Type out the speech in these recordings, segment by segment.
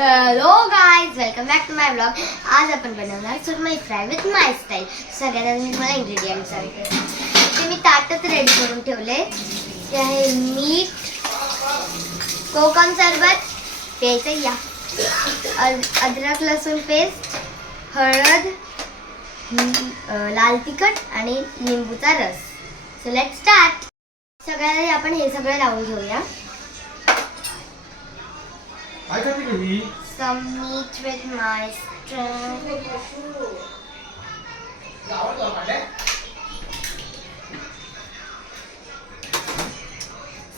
Hello guys, welcome back to my blog. आज आपण बनवणार सुरमई फ्राय विथ माय स्टाईल. सगळ्यांना मी तुम्हाला इंग्रेडियंट सांगते. ते मी ताटच रेडी करून ठेवले. ते आहे मीठ, कोकम सरबत प्यायचं या, अद्रक लसूण पेस्ट, हळद, लाल तिखट आणि लिंबूचा रस. So let's start. सगळ्यांना आपण हे सगळं लावून घेऊया. Some meat with my strength.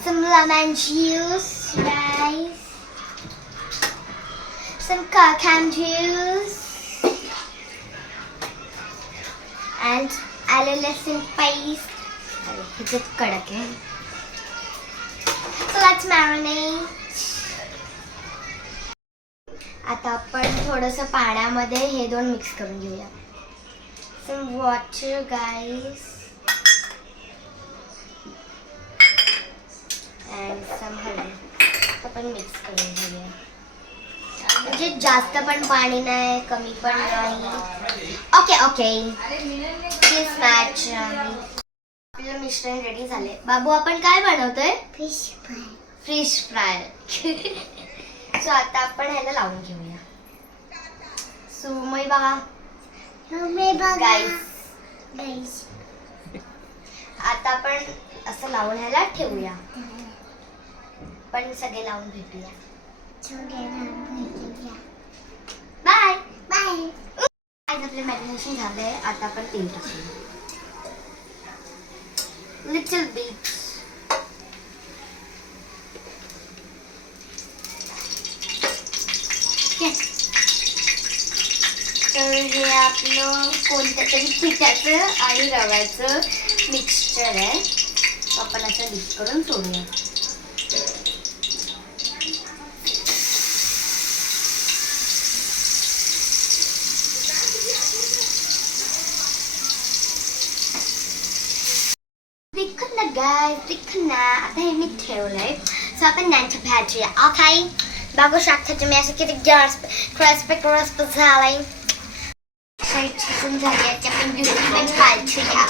Some lemon juice, guys. Some coconut juice. And adolescent paste. It's a कडक आहे. So let's marinate. आता आपण थोडंसं पाण्यामध्ये हे दोन मिक्स करून घेऊया. Some water, guys. And some हळद. आपण मिक्स करून घेऊया. म्हणजे जास्त पण पाणी नाही, कमी पण नाही. ओके. This match. आपलं मिश्रण रेडी झाले. बाबू, आपण काय बनवतोय? Fish fry. सो आता आपण ह्याला लावून घेऊया. सुरमई बघा. गाईस, आता आपण असं लावून ह्याला ठेवूया. पण सगळे लावून भेटूया. बाय. आज आपलं मॅरिनेशन झालंय. आता आपण तेल टाकूया. Little bit. तर हे आपलं कोणत्या तरी पिठाचं आणि रव्याचं मिक्सचर आहे. आपण असं मिक्स करून सोडूया. दिख ना आता हे मी ठेवलंय. सो आपण नंतर भाजूया. ओके, बघू शकता तुम्ही असं किती क्रिस्पी झालंय. शिजून झाली आहे. आपण ब्युटी पण काढूया.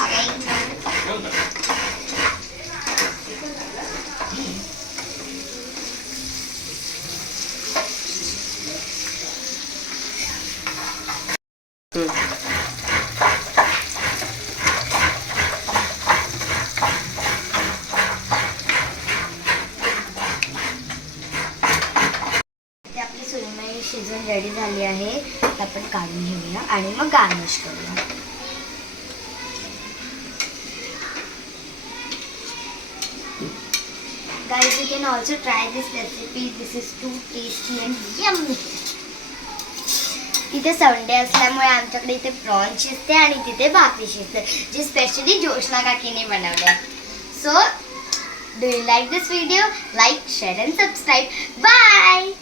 आपली सुरमई शिजून रेडी झाली आहे. आपण काढून घेऊया आणि मग गार्निश करूया. Guys, you can also try this recipe. This is too tasty and yummy. तिथे संडे असल्यामुळे आमच्याकडे इथे प्रॉन शिजते आणि तिथे भाकरी शिजते, जी स्पेशली जोशना काकीने बनवले. So do you like this video? Like, share and subscribe. Bye.